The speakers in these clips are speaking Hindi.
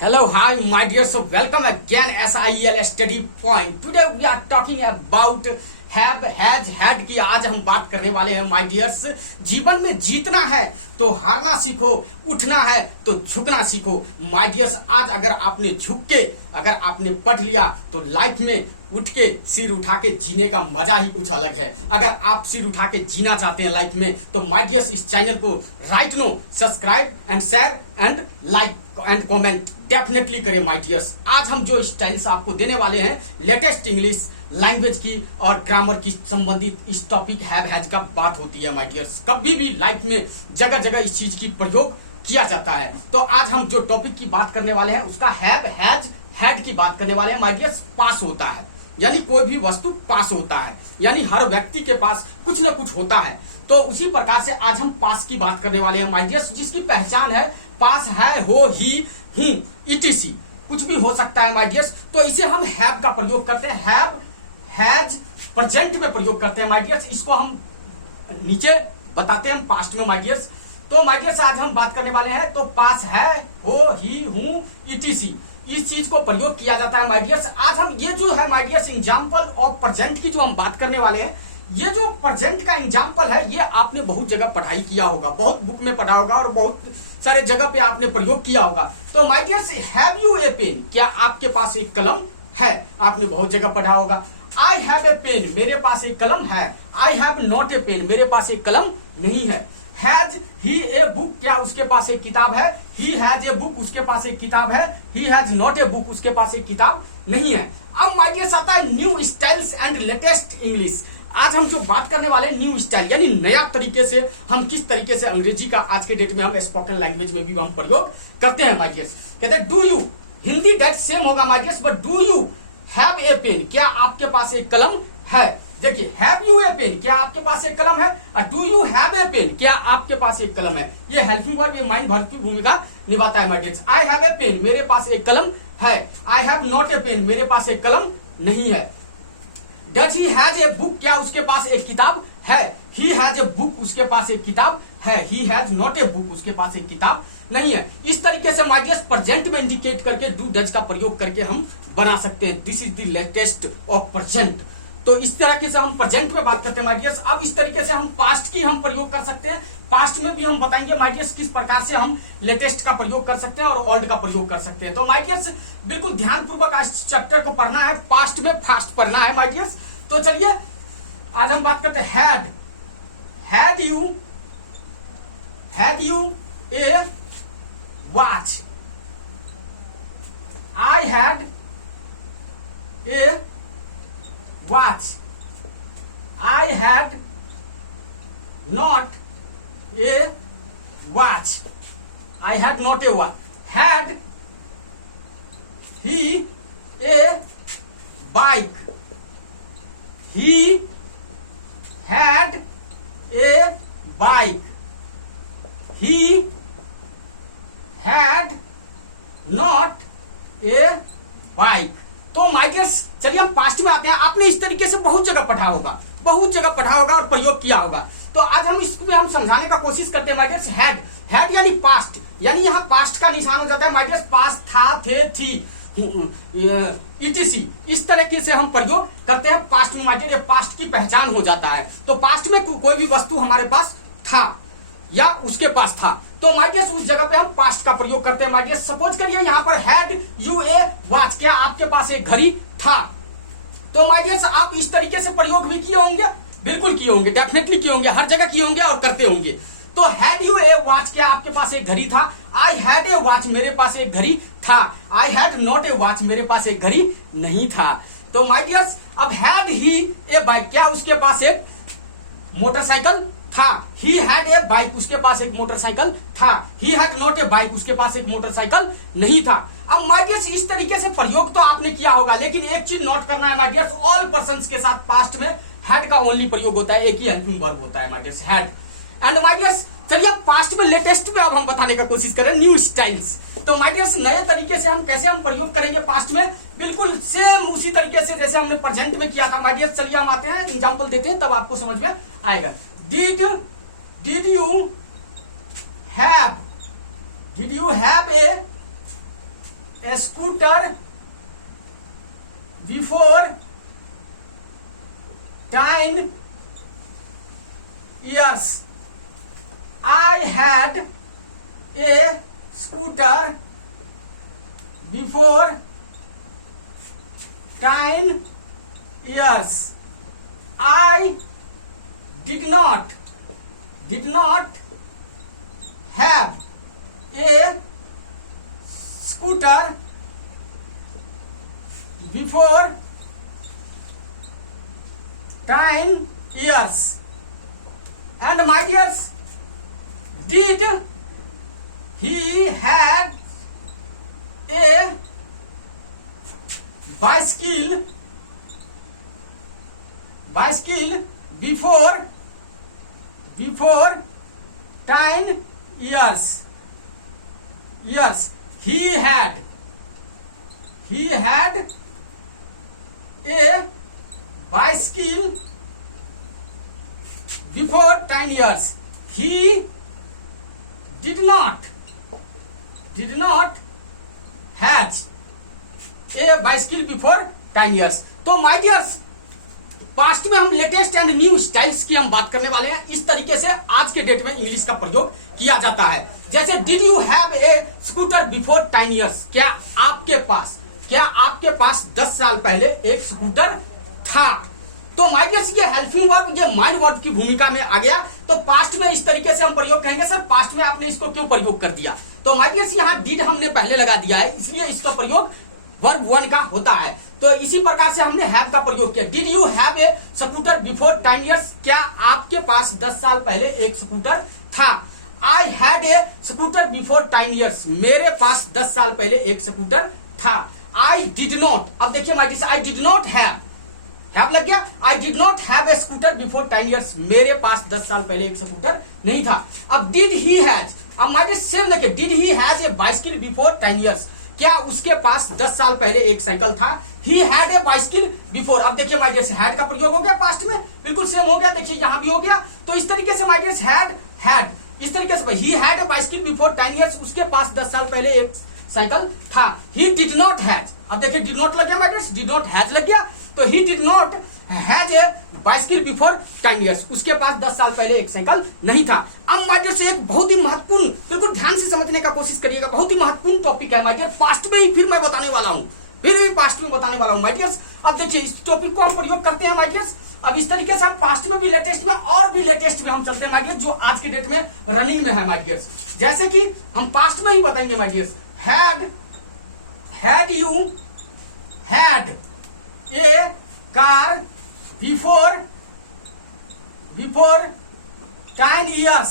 Hello, hi, my dear. So, welcome again SIEL Study Point. Today we are talking about have, has, had की आज हम बात करने वाले हैं माय डियर्स। जीवन में जीतना है तो हारना सीखो, उठना है तो झुकना सीखो माय डियर्स। आज अगर आपने झुक के अगर आपने पढ़ लिया तो लाइफ में उठ के सिर उठा के जीने का मजा ही कुछ अलग है। अगर आप सिर उठा के जीना चाहते हैं लाइफ में तो माय डियर्स इस चैनल को right now subscribe and share and like and comment definitely करें माय डियर्स। आज हम जो स्टाइल्स आपको देने वाले हैं लेटेस्ट इंग्लिश लैंग्वेज की और ग्रामर की संबंधित इस टॉपिक हैव हैज का बात होती है माय डियर्स। कभी भी लाइफ में जगह जगह इस चीज की प्रयोग किया जाता है। तो आज हम जो टॉपिक की बात करने वाले हैं उसका हैव हैज हैड की बात करने वाले हैं माय डियर्स। पास होता है यानी कोई भी वस्तु पास होता है, यानी हर व्यक्ति के पास कुछ न कुछ होता है। तो उसी प्रकार से आज हम पास की बात करने वाले हैं माय डियर्स, जिसकी पहचान है पास है, हो, ही, इटीसी कुछ भी हो सकता है माय डियर्स। तो इसे हम हैव का प्रयोग करते हैं, हैव हैज प्रेजेंट में प्रयोग करते हैं माय डियर्स। इसको हम नीचे बताते हैं हम पास्ट में माय डियर्स। तो माय डियर्स आज हम बात करने वाले हैं तो पास है, हो, ही, हूं, इटीसी इस चीज को प्रयोग किया जाता है माय डियर्स। आज हम ये जो है my dears example of present की जो हम बात करने वाले हैं, ये जो प्रेजेंट का एग्जांपल है ये आपने बहुत जगह पढ़ाई किया होगा, बहुत बुक में पढ़ा होगा और बहुत सारे जगह पे आपने प्रयोग किया होगा। तो my dears have you a pen, क्या आपके पास एक कलम है? आपने बहुत जगह पढ़ा होगा। आई हैव ए पेन, मेरे पास एक कलम है। I have not a pen, मेरे पास एक कलम नहीं है। हैज ही ए बुक, क्या उसके पास एक किताब है? ही हैज ए बुक, उसके पास एक किताब है। He has not a book, उसके पास एक किताब नहीं है। अब माय डियर्स आता है new styles and latest English. आज हम जो बात करने वाले न्यू स्टाइल यानी नया तरीके से हम किस तरीके से अंग्रेजी का आज के डेट में हम स्पोकन लैंग्वेज में भी हम प्रयोग करते हैं माय डियर्स। कहते हैं do you, Hindi that same होगा my dears, but do you have a pen, क्या आपके पास एक कलम है? देखिए हैव यू ए पेन, क्या आपके पास एक कलम है? Do you have a pen, क्या आपके पास एक कलम है? ये हेल्पिंग वर्ब, ये माइंड वर्ब की भूमिका निभाता है my dears. I have a pen, मेरे पास एक कलम है। I have not a pen, मेरे पास एक कलम नहीं है। Does he has a book, क्या उसके पास एक किताब है? ही हैज ए बुक, उसके पास एक किताब है। He has not a book, उसके पास एक किताब नहीं है। इस तरीके से माय डियर्स प्रेजेंट में इंडिकेट करके डू डज का प्रयोग करके हम बना सकते हैं। This is the latest of present. तो इस तरीके से हम प्रेजेंट में बात करते हैं माय डियर्स। अब इस तरीके से हम पास्ट की हम प्रयोग कर सकते हैं। पास्ट में भी हम बताएंगे माय डियर्स किस प्रकार से हम लेटेस्ट का प्रयोग कर सकते हैं और ओल्ड का प्रयोग कर सकते हैं। तो माय डियर्स बिल्कुल ध्यानपूर्वक इस चैप्टर को पढ़ना है, पास्ट में फास्ट पढ़ना है माय डियर्स। तो चलिए आज हम बात करते हैं had. Had U A watch? I had a watch. I had not a watch. I had not a watch. Had he a bike? He had a bike. He had not a bike. तो माय डियर्स चलिए हम पास्ट में आते हैं। आपने इस तरीके से बहुत जगह पढ़ा होगा, बहुत जगह पढ़ा होगा और प्रयोग किया होगा। तो आज हम इसको हम समझाने का कोशिश करते हैं माय डियर्स। हैड, हैड यानी पास्ट, यानी यहाँ पास्ट का निशान हो जाता है माय डियर्स। पास्ट था, थे, थी, इटीसी इस तरीके से हम प्रयोग करते हैं पास्ट में माय डियर। पास्ट की पहचान हो जाता है। तो पास्ट में कोई भी वस्तु हमारे पास था या उसके पास था तो माय डियर्स उस जगह पे हम पास्ट का प्रयोग करते हैं माय डियर्स। सपोज करिए यहाँ पर हैड यू ए वॉच, क्या आपके पास एक घड़ी था? तो माय डियर्स आप इस तरीके से प्रयोग भी किए होंगे, बिल्कुल किए होंगे, डेफिनेटली किए होंगे, हर जगह किए होंगे और करते होंगे। तो हैड यू ए वॉच, क्या आपके पास एक घड़ी था? आई हैड ए वॉच, मेरे पास एक घड़ी था। I had not a watch, मेरे पास एक घड़ी नहीं था। तो माय डियर्स अब हैड ही ए बाइक, क्या उसके पास एक मोटरसाइकिल था? ही हैड ए बाइक, उसके पास एक मोटरसाइकिल था। He had not a bike, उसके पास एक मोटरसाइकिल नहीं था। अब माय डियर्स इस तरीके से प्रयोग तो आपने किया होगा, लेकिन एक चीज नोट करना है माय डियर्स, ऑल पर्संस के साथ पास्ट में हैड का ओनली प्रयोग होता है, एक ही हेल्पिंग वर्ब होता है my dears, had. And my dears चलिए पास्ट में लेटेस्ट में अब हम बताने का कोशिश करें न्यू स्टाइल्स। तो माय डियर्स नए तरीके से हम कैसे हम प्रयोग करेंगे पास्ट में, बिल्कुल सेम उसी तरीके से जैसे हमने प्रेजेंट में किया था माय डियर्स। चलिए हम आते हैं एग्जांपल देते हैं तब आपको समझ में आएगा। Did you have a scooter before 10 years. I had a scooter before 10 years. I did not have a scooter before 10 years. And my dears, did he had a bicycle before 10 years? Yes, he had a bicycle before 10 years. He did not have a bicycle before 10 years. तो माय डियर्स, पास्ट में हम लेटेस्ट एंड न्यू स्टाइल्स की हम बात करने वाले हैं। इस तरीके से आज के डेट में इंग्लिश का प्रयोग किया जाता है। जैसे did you have a scooter before 10 years, क्या आपके पास 10 साल पहले एक स्कूटर था। तो माय डियर्स, ये हेल्पिंग वर्ब, ये माइंड वर्ब की भूमिका में आ गया। तो पास्ट में इस तरीके से हम प्रयोग कहेंगे। सर पास्ट में आपने इसको क्यों प्रयोग कर दिया? तो माय डियर्स, यहाँ डिड हमने पहले लगा दिया है, इसलिए इसका प्रयोग वर्ब 1 का होता है। तो इसी प्रकार से हमने हैव का प्रयोग किया। Did you have a scooter before 10 years, क्या आपके पास 10 साल पहले एक स्कूटर था। I had a scooter before 10 years, मेरे पास 10 साल पहले एक स्कूटर था। आई डिड नॉट, अब देखिए my dear, I did not have लग गया। I did not have a scooter before 10 years, मेरे पास 10 साल पहले एक स्कूटर नहीं था। अब डिड ही हैज, अब माय डियर सेम लगे, did he has a bicycle before 10 years, क्या उसके पास 10 साल पहले एक साइकिल था। He had a bicycle before, अब देखिए माय डियर, हैड का प्रयोग हो गया पास्ट में, बिल्कुल सेम हो गया। देखिए यहां भी हो गया। तो इस तरीके से माय डियर हैड इस तरीके से, he had a bicycle before 10 years, उसके पास 10 साल पहले एक साइकिल था। ही डिड नॉट हैज, अब देखिए डिड नॉट लग गया my dear, did not has लग गया। तो he did not has a bicycle before 10 years, उसके पास 10 साल पहले एक साइकिल नहीं था। अब माय डियर से एक बहुत ही महत्वपूर्ण, बिल्कुल ध्यान से समझने का कोशिश करिएगा, बहुत ही महत्वपूर्ण टॉपिक है माय डियर। पास्ट में ही फिर मैं बताने वाला हूं, फिर भी पास्ट में बताने वाला हूं माय डियर। अब देखिए इस टॉपिक को हम प्रयोग करते हैं माय डियर। अब इस तरीके से हम पास्ट में भी, लेटेस्ट में और भी लेटेस्ट में हम चलते हैं माय डियर, जो आज के डेट में रनिंग में है माय डियर। जैसे कि हम पास्ट में ही बताएंगे my dear, had you had a car before 10 years.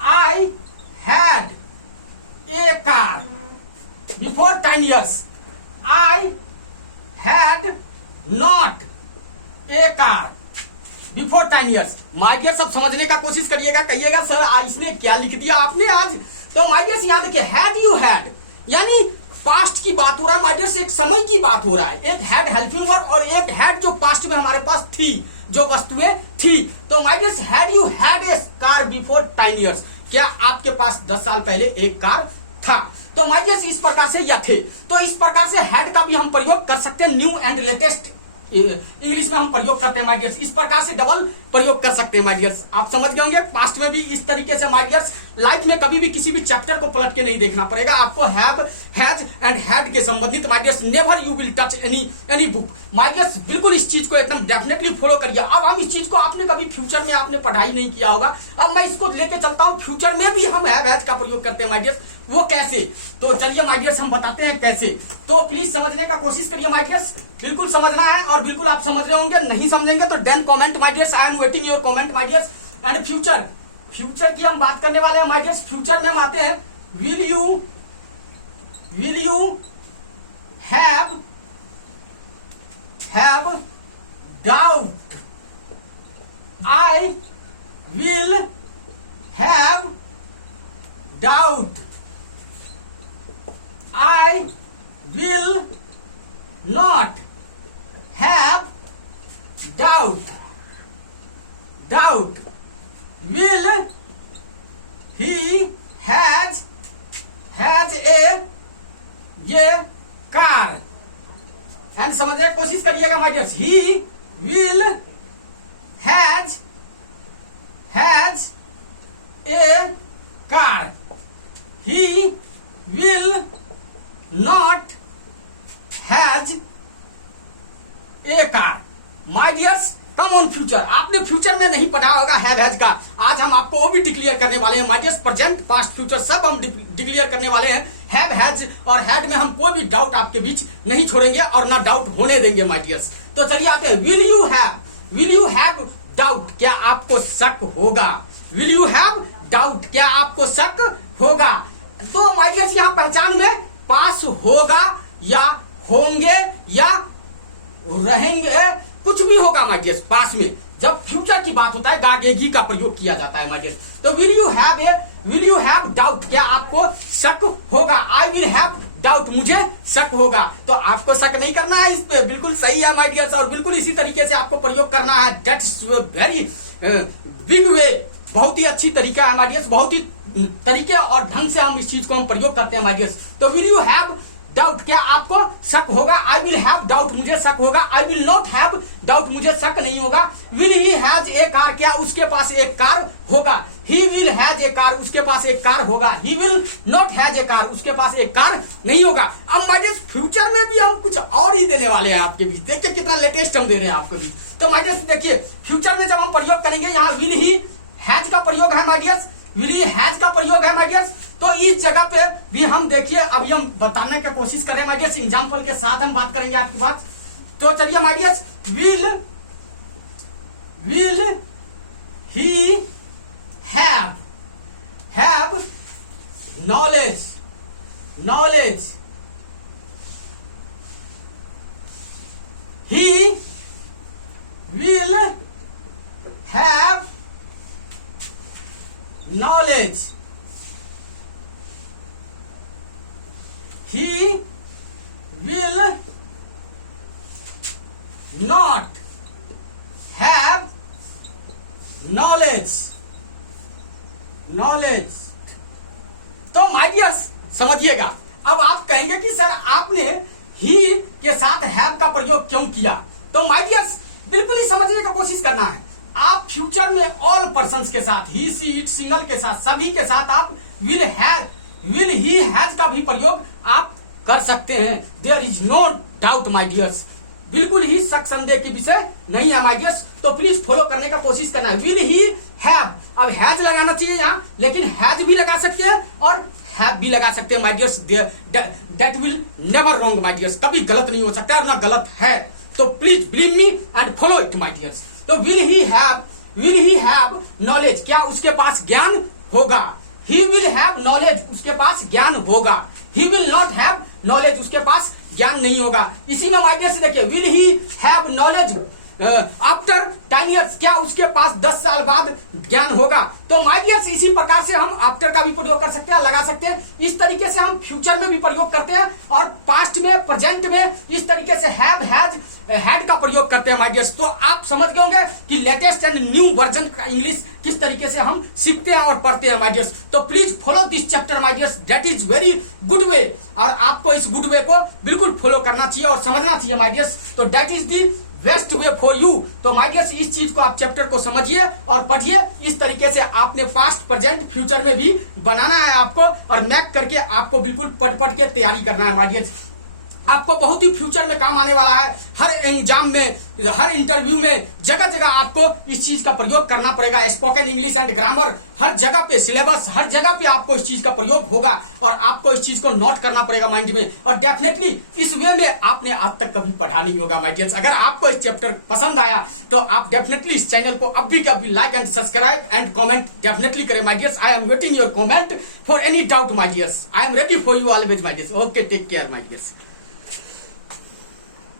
I had a car before 10 years. I had not a car before 10 years. My dear, सब समझने का कोशिश करिएगा, कहिएगा सर इसने क्या लिख दिया आपने आज। तो माय डियर यहाँ देखिए, हैड यू हैड यानी पास्ट की बात हो रहा है माय डियर, से एक समय की बात हो रहा है। एक हैड हेल्पिंग वर्ब और एक हैड जो पास्ट में हमारे पास थी, जो वस्तुएं थी। तो my dear, had you had a car before 10 years, क्या आपके पास 10 साल पहले एक कार था। तो माय डियर इस प्रकार से या थे, तो इस प्रकार से हैड का भी हम प्रयोग कर सकते हैं। न्यू एंड लेटेस्ट इंग्लिश में हम प्रयोग करते हैं माय डियर्स, इस प्रकार से डबल प्रयोग कर सकते हैं माय डियर्स। आप समझ गए होंगे, पास्ट में भी इस तरीके से माय डियर्स। लाइफ में कभी भी किसी भी चैप्टर को पलट के नहीं देखना पड़ेगा आपको। हैव, हैज एंड हैड के संबंधित my dears, never you will touch any book my dears. बिल्कुल इस चीज को एकदम डेफिनेटली फॉलो करिए। अब हम इस चीज को, आपने कभी फ्यूचर में आपने पढ़ाई नहीं किया होगा, अब मैं इसको लेके चलता हूँ। फ्यूचर में भी हम हैव, हैज का प्रयोग करते हैं माय डियर्स, वो कैसे, तो चलिए माय डियर्स हम बताते हैं कैसे। तो प्लीज समझने का कोशिश करिए माय डियर्स, बिल्कुल समझना है और बिल्कुल आप समझ रहे होंगे। नहीं समझेंगे तो then comment my dears, I am waiting your comment my dears. And future की हम बात करने वाले हैं माय डियर्स। फ्यूचर में हम आते हैं, will you have doubt, I will have doubt, I will not have doubt. Doubt. Will he has have has का आज हम आपको वो भी डिक्लेयर करने वाले हैं my dears. Present past future सब हम डिक्लेयर करने वाले हैं। हैव हैज और हैड में हम कोई भी डाउट आपके बीच नहीं छोड़ेंगे और ना डाउट होने देंगे माय डियर्स। तो चलिए आते हैं, विल यू हैव डाउट, क्या आपको शक होगा? विल यू हैव डाउट, क्या आपको शक होगा? तो माय डियर्स यहाँ पहचान में पास होगा या होंगे या रहेंगे, कुछ भी होगा माय डियर्स। पास में जब फ्यूचर की बात होता है गागेगी का प्रयोग किया जाता है माय डियर्स। तो विल यू हैव डाउट, क्या आपको शक होगा? आई विल हैव डाउट, मुझे शक होगा। तो आपको शक नहीं करना है इस पे, बिल्कुल सही है माय डियर्स। और बिल्कुल इसी तरीके से आपको प्रयोग करना है। दैट्स वेरी बिग वे, बहुत ही अच्छी तरीका है माय डियर्स। बहुत ही तरीके और ढंग से हम इस चीज को हम प्रयोग करते हैं माय डियर्स। तो विल यू हैव डाउट, क्या आपको शक होगा? आई विल हैव डाउट, मुझे शक होगा। I will not have doubt, मुझे शक नहीं होगा। Will he has A car, क्या उसके पास एक कार होगा? He will has a car, उसके पास एक कार होगा। He will not has A car, उसके पास एक कार नहीं होगा। अब माय डियर्स फ्यूचर में भी हम कुछ और ही देने वाले हैं आपके बीच। देखिए कितना लेटेस्ट हम दे रहे हैं आपके बीच। तो माय डियर्स देखिए फ्यूचर में जब हम प्रयोग करेंगे, यहाँ विल ही हैज का प्रयोग है my dears, will he has का प्रयोग है माय डियर्स। तो इस जगह पे भी हम देखिए अभी हम बताने की कोशिश कर रहे हैं माय डियर्स, एग्जांपल के साथ हम बात करेंगे आपकी बात। तो चलिए my dears, will he have knowledge, he will have knowledge, he will not have knowledge। तो माय डियर्स समझिएगा, अब आप कहेंगे कि सर आपने ही के साथ हैव का प्रयोग क्यों किया? तो माय डियर्स बिल्कुल ही समझने की कोशिश करना है। आप फ्यूचर में ऑल पर्सन्स के साथ, ही सी इट सिंगल के साथ, सभी के साथ आप विल ही हैज का भी प्रयोग आप कर सकते हैं। There is no doubt my dears, बिल्कुल ही शक संदेह के विषय नहीं है माय डियर्स। तो प्लीज फॉलो करने का कोशिश करना है। विल ही हैव, अब हैज लगाना चाहिए यहाँ, लेकिन हैज भी लगा सकते हैं और हैव भी लगा सकते हैं my dears. That will never wrong my dears, कभी गलत नहीं हो सकता और ना गलत है। तो please believe me and follow it my dears. तो विल ही हैव नॉलेज, क्या उसके पास ज्ञान होगा? ही विल हैव नॉलेज, उसके पास ज्ञान होगा। He will not have knowledge, उसके पास ज्ञान नहीं होगा। इसी में माय डियर्स देखिए, will he have knowledge after 10 years, क्या उसके पास 10 साल बाद ज्ञान होगा? तो माय डियर्स इसी प्रकार से हम आफ्टर का भी प्रयोग कर सकते हैं, लगा सकते हैं। इस तरीके से हम फ्यूचर में भी प्रयोग करते हैं और पास्ट में, प्रेजेंट में इस तरीके से हैव, हैज, हैड का प्रयोग करते हैं माय डियर्स। तो आप समझ गए होंगे कि लेटेस्ट एंड न्यू वर्जन का इंग्लिश किस तरीके से हम सीखते हैं और पढ़ते हैं माय डियर्स। तो please follow this chapter my dears, that is very good way. और आपको इस गुड वे को बिल्कुल फॉलो करना चाहिए और समझना चाहिए माय डियर्स। तो that is the best way for you. तो माय डियर्स इस चीज को आप चैप्टर को समझिए और पढ़िए। इस तरीके से आपने पास्ट, प्रेजेंट, फ्यूचर में भी बनाना है आपको और मैक करके आपको बिल्कुल पढ़ के तैयारी करना है माय डियर्स। आपको बहुत ही फ्यूचर में काम आने वाला है। हर एग्जाम में, हर इंटरव्यू में, जगह जगह आपको इस चीज का प्रयोग करना पड़ेगा। स्पोकन इंग्लिश एंड ग्रामर हर जगह पे, सिलेबस हर जगह पे आपको इस चीज का प्रयोग होगा और आपको इस चीज को नोट करना पड़ेगा माइंड में। और डेफिनेटली इस वे में आपने आज तक कभी पढ़ा नहीं होगा माय डियर्स। अगर आपको इस चैप्टर पसंद आया तो आप डेफिनेटली इस चैनल को अभी कभी like and subscribe and comment definitely करें my dears. I am waiting your comment for any doubt my dears. I am ready for you always my dears. Okay, take care my dears.